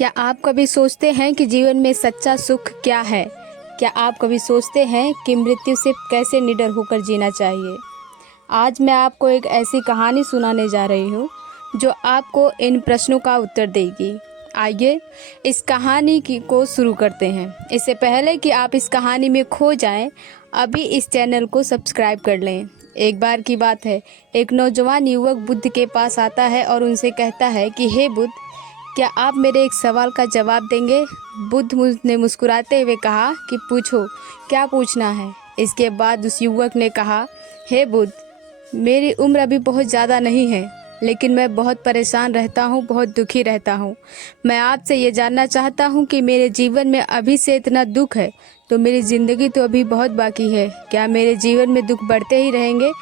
क्या आप कभी सोचते हैं कि जीवन में सच्चा सुख क्या है? क्या आप कभी सोचते हैं कि मृत्यु से कैसे निडर होकर जीना चाहिए? आज मैं आपको एक ऐसी कहानी सुनाने जा रही हूँ जो आपको इन प्रश्नों का उत्तर देगी। आइए इस कहानी को शुरू करते हैं। इससे पहले कि आप इस कहानी में खो जाएं, अभी इस चैनल को सब्सक्राइब कर लें। एक बार की बात है, एक नौजवान युवक बुद्ध के पास आता है और उनसे कहता है कि हे बुद्ध, क्या आप मेरे एक सवाल का जवाब देंगे? बुद्ध ने मुस्कुराते हुए कहा कि पूछो, क्या पूछना है? इसके बाद उस युवक ने कहा, हे बुद्ध, मेरी उम्र अभी बहुत ज़्यादा नहीं है, लेकिन मैं बहुत परेशान रहता हूँ, बहुत दुखी रहता हूँ। मैं आपसे ये जानना चाहता हूँ कि मेरे जीवन में अभी से इतना दुख है, तो मेरी ज़िंदगी तो अभी बहुत बाकी है। क्या मेरे जीवन में दुख बढ़ते ही रहेंगे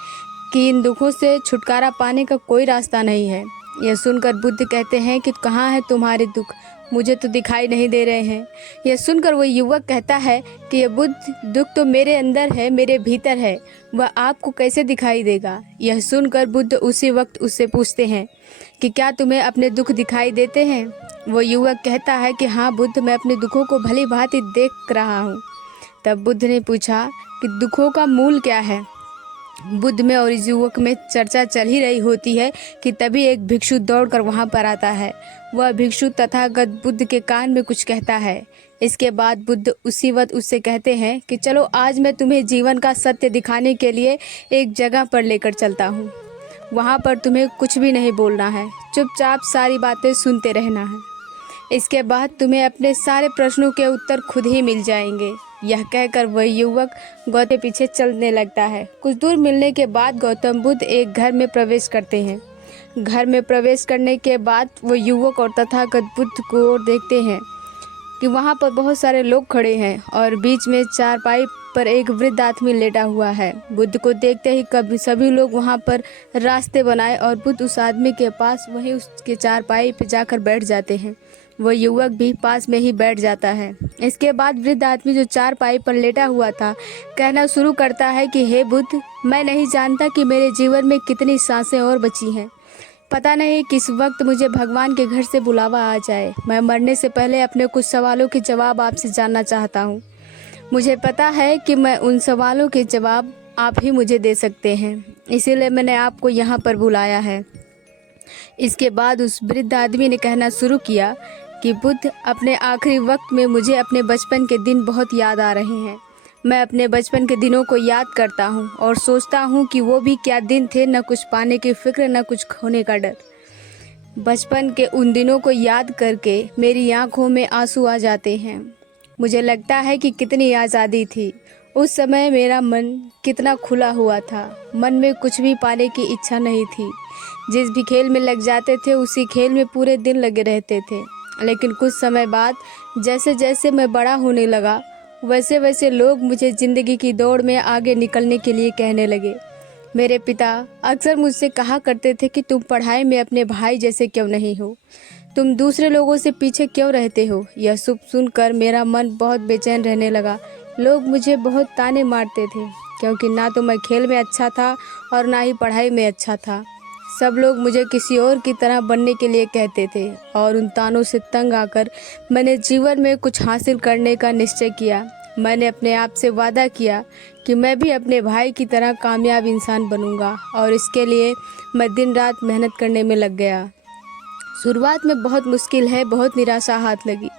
कि इन दुखों से छुटकारा पाने का कोई रास्ता नहीं है? यह सुनकर बुद्ध कहते हैं कि कहाँ है तुम्हारे दुख? मुझे तो दिखाई नहीं दे रहे हैं। यह सुनकर वो युवक कहता है कि ये बुद्ध, दुख तो मेरे अंदर है, मेरे भीतर है, वह आपको कैसे दिखाई देगा? यह सुनकर बुद्ध उसी वक्त उससे पूछते हैं कि क्या तुम्हें अपने दुख दिखाई देते हैं? वो युवक कहता है कि हाँ बुद्ध, मैं अपने दुखों को भली भांति देख रहा हूँ। तब बुद्ध ने पूछा कि दुखों का मूल क्या है? बुद्ध में और इस युवक में चर्चा चल ही रही होती है कि तभी एक भिक्षु दौड़कर वहां पर आता है। वह भिक्षु तथागत बुद्ध के कान में कुछ कहता है। इसके बाद बुद्ध उसी वक्त उससे कहते हैं कि चलो आज मैं तुम्हें जीवन का सत्य दिखाने के लिए एक जगह पर लेकर चलता हूँ। वहाँ पर तुम्हें कुछ भी नहीं बोलना है, चुपचाप सारी बातें सुनते रहना है। इसके बाद तुम्हें अपने सारे प्रश्नों के उत्तर खुद ही मिल जाएंगे। यह कहकर वह युवक गौतम के पीछे चलने लगता है। कुछ दूर मिलने के बाद गौतम बुद्ध एक घर में प्रवेश करते हैं। घर में प्रवेश करने के बाद वो युवक और तथागत बुद्ध को देखते हैं कि वहाँ पर बहुत सारे लोग खड़े हैं और बीच में चारपाई पर एक वृद्ध आदमी लेटा हुआ है। बुद्ध को देखते ही कभी सभी लोग वहाँ पर रास्ते बनाए और बुद्ध उस आदमी के पास वहीं उसके चारपाई पर जाकर बैठ जाते हैं। वह युवक भी पास में ही बैठ जाता है। इसके बाद वृद्ध आदमी जो चारपाई पर लेटा हुआ था कहना शुरू करता है कि हे बुद्ध, मैं नहीं जानता कि मेरे जीवन में कितनी सांसें और बची हैं। पता नहीं किस वक्त मुझे भगवान के घर से बुलावा आ जाए। मैं मरने से पहले अपने कुछ सवालों के जवाब आपसे जानना चाहता हूँ। मुझे पता है कि मैं उन सवालों के जवाब आप ही मुझे दे सकते हैं, इसीलिए मैंने आपको यहाँ पर बुलाया है। इसके बाद उस वृद्ध आदमी ने कहना शुरू किया कि बुद्ध, अपने आखिरी वक्त में मुझे अपने बचपन के दिन बहुत याद आ रहे हैं। मैं अपने बचपन के दिनों को याद करता हूँ और सोचता हूँ कि वो भी क्या दिन थे, न कुछ पाने की फिक्र, न कुछ खोने का डर। बचपन के उन दिनों को याद करके मेरी आंखों में आंसू आ जाते हैं। मुझे लगता है कि कितनी आज़ादी थी। उस समय मेरा मन कितना खुला हुआ था। मन में कुछ भी पाने की इच्छा नहीं थी। जिस भी खेल में लग जाते थे उसी खेल में पूरे दिन लगे रहते थे। लेकिन कुछ समय बाद जैसे जैसे मैं बड़ा होने लगा, वैसे वैसे लोग मुझे ज़िंदगी की दौड़ में आगे निकलने के लिए कहने लगे। मेरे पिता अक्सर मुझसे कहा करते थे कि तुम पढ़ाई में अपने भाई जैसे क्यों नहीं हो, तुम दूसरे लोगों से पीछे क्यों रहते हो। यह सब सुनकर मेरा मन बहुत बेचैन रहने लगा। लोग मुझे बहुत ताने मारते थे क्योंकि ना तो मैं खेल में अच्छा था और ना ही पढ़ाई में अच्छा था। सब लोग मुझे किसी और की तरह बनने के लिए कहते थे और उन तानों से तंग आकर मैंने जीवन में कुछ हासिल करने का निश्चय किया। मैंने अपने आप से वादा किया कि मैं भी अपने भाई की तरह कामयाब इंसान बनूंगा और इसके लिए मैं दिन रात मेहनत करने में लग गया। शुरुआत में बहुत मुश्किल है, बहुत निराशा हाथ लगी,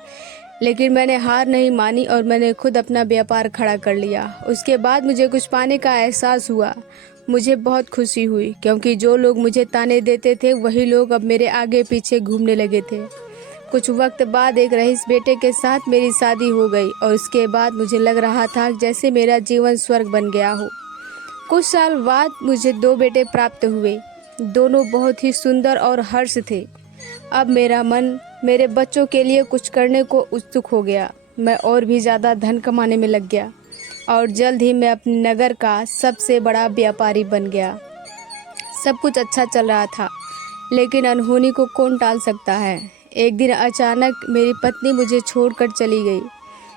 लेकिन मैंने हार नहीं मानी और मैंने खुद अपना व्यापार खड़ा कर लिया। उसके बाद मुझे कुछ पाने का एहसास हुआ। मुझे बहुत खुशी हुई क्योंकि जो लोग मुझे ताने देते थे वही लोग अब मेरे आगे पीछे घूमने लगे थे। कुछ वक्त बाद एक रईस बेटे के साथ मेरी शादी हो गई और उसके बाद मुझे लग रहा था जैसे मेरा जीवन स्वर्ग बन गया हो। कुछ साल बाद मुझे 2 बेटे प्राप्त हुए। दोनों बहुत ही सुंदर और हर्ष थे। अब मेरा मन मेरे बच्चों के लिए कुछ करने को उत्सुक हो गया। मैं और भी ज़्यादा धन कमाने में लग गया और जल्द ही मैं अपने नगर का सबसे बड़ा व्यापारी बन गया। सब कुछ अच्छा चल रहा था, लेकिन अनहोनी को कौन टाल सकता है। एक दिन अचानक मेरी पत्नी मुझे छोड़कर चली गई।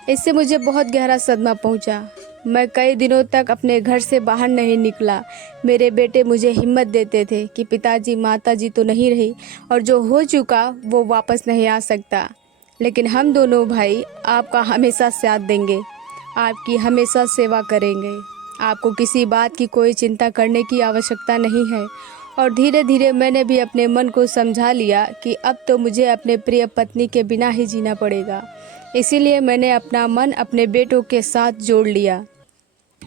इससे मुझे बहुत गहरा सदमा पहुंचा। मैं कई दिनों तक अपने घर से बाहर नहीं निकला। मेरे बेटे मुझे हिम्मत देते थे कि पिताजी माताजी तो नहीं रही और जो हो चुका वो वापस नहीं आ सकता। लेकिन हम दोनों भाई आपका हमेशा साथ देंगे, आपकी हमेशा सेवा करेंगे। आपको किसी बात की कोई चिंता करने की आवश्यकता नहीं है। और धीरे धीरे मैंने भी अपने मन को समझा लिया कि अब तो मुझे अपने प्रिय पत्नी के बिना ही जीना पड़ेगा। इसीलिए मैंने अपना मन अपने बेटों के साथ जोड़ लिया।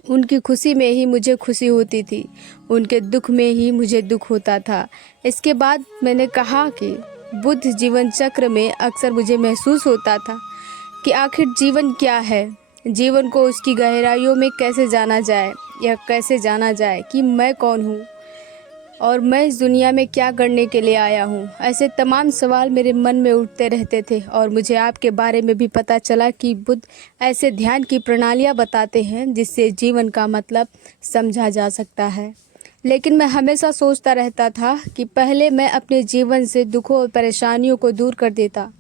उनकी खुशी में ही मुझे खुशी होती थी, उनके दुख में ही मुझे दुख होता था। इसके बाद मैंने कहा कि बुद्ध जीवन चक्र में अक्सर मुझे महसूस होता था कि आखिर जीवन क्या है, जीवन को उसकी गहराइयों में कैसे जाना जाए, या कैसे जाना जाए कि मैं कौन हूँ और मैं इस दुनिया में क्या करने के लिए आया हूँ। ऐसे तमाम सवाल मेरे मन में उठते रहते थे। और मुझे आपके बारे में भी पता चला कि बुद्ध ऐसे ध्यान की प्रणालियाँ बताते हैं जिससे जीवन का मतलब समझा जा सकता है। लेकिन मैं हमेशा सोचता रहता था कि पहले मैं अपने जीवन से दुखों और परेशानियों को दूर कर देता,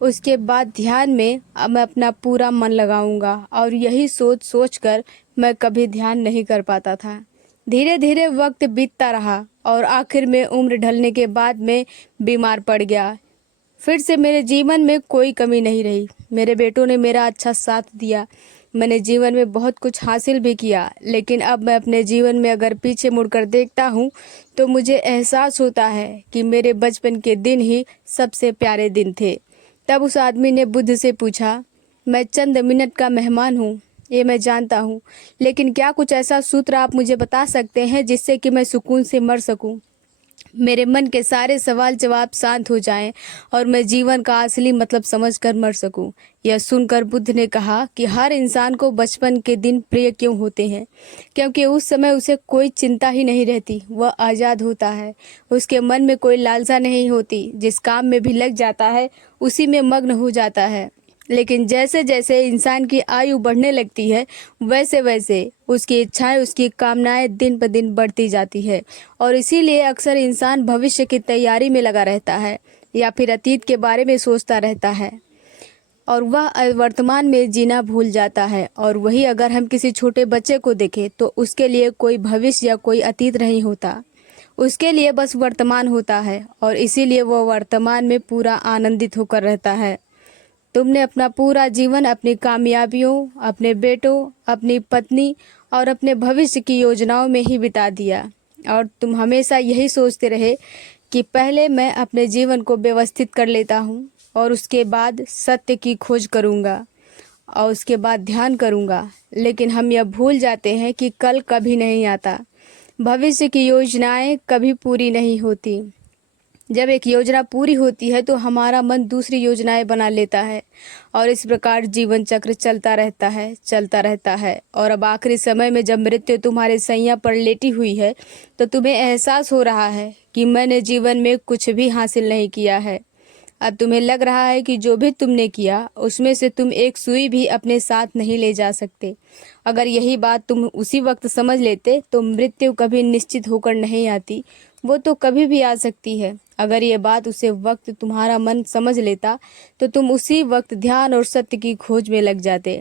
उसके बाद ध्यान में मैं अपना पूरा मन लगाऊंगा। और यही सोच सोच कर मैं कभी ध्यान नहीं कर पाता था। धीरे धीरे वक्त बीतता रहा और आखिर में उम्र ढलने के बाद मैं बीमार पड़ गया। फिर से मेरे जीवन में कोई कमी नहीं रही। मेरे बेटों ने मेरा अच्छा साथ दिया। मैंने जीवन में बहुत कुछ हासिल भी किया। लेकिन अब मैं अपने जीवन में अगर पीछे मुड़कर देखता हूँ तो मुझे एहसास होता है कि मेरे बचपन के दिन ही सबसे प्यारे दिन थे। तब उस आदमी ने बुद्ध से पूछा, मैं चंद मिनट का मेहमान हूँ, ये मैं जानता हूँ, लेकिन क्या कुछ ऐसा सूत्र आप मुझे बता सकते हैं जिससे कि मैं सुकून से मर सकूँ, मेरे मन के सारे सवाल जवाब शांत हो जाएं और मैं जीवन का असली मतलब समझकर मर सकूं। यह सुनकर बुद्ध ने कहा कि हर इंसान को बचपन के दिन प्रिय क्यों होते हैं, क्योंकि उस समय उसे कोई चिंता ही नहीं रहती, वह आज़ाद होता है, उसके मन में कोई लालसा नहीं होती, जिस काम में भी लग जाता है उसी में मग्न हो जाता है। लेकिन जैसे जैसे इंसान की आयु बढ़ने लगती है वैसे वैसे उसकी इच्छाएं, उसकी कामनाएं दिन पर दिन बढ़ती जाती है। और इसीलिए अक्सर इंसान भविष्य की तैयारी में लगा रहता है या फिर अतीत के बारे में सोचता रहता है और वह वर्तमान में जीना भूल जाता है। और वही अगर हम किसी छोटे बच्चे को देखें तो उसके लिए कोई भविष्य या कोई अतीत नहीं होता, उसके लिए बस वर्तमान होता है। और इसीलिए वह वर्तमान में पूरा आनंदित होकर रहता है। तुमने अपना पूरा जीवन अपनी कामयाबियों, अपने बेटों, अपनी पत्नी और अपने भविष्य की योजनाओं में ही बिता दिया। और तुम हमेशा यही सोचते रहे कि पहले मैं अपने जीवन को व्यवस्थित कर लेता हूँ और उसके बाद सत्य की खोज करूँगा और उसके बाद ध्यान करूँगा। लेकिन हम यह भूल जाते हैं कि कल कभी नहीं आता, भविष्य की योजनाएं कभी पूरी नहीं होती। जब एक योजना पूरी होती है तो हमारा मन दूसरी योजनाएं बना लेता है और इस प्रकार जीवन चक्र चलता रहता है, चलता रहता है। और अब आखिरी समय में जब मृत्यु तुम्हारे सैया पर लेटी हुई है तो तुम्हें एहसास हो रहा है कि मैंने जीवन में कुछ भी हासिल नहीं किया है। अब तुम्हें लग रहा है कि जो भी तुमने किया उसमें से तुम एक सुई भी अपने साथ नहीं ले जा सकते। अगर यही बात तुम उसी वक्त समझ लेते तो मृत्यु कभी निश्चित होकर नहीं आती, वो तो कभी भी आ सकती है। अगर ये बात उसे वक्त तुम्हारा मन समझ लेता तो तुम उसी वक्त ध्यान और सत्य की खोज में लग जाते।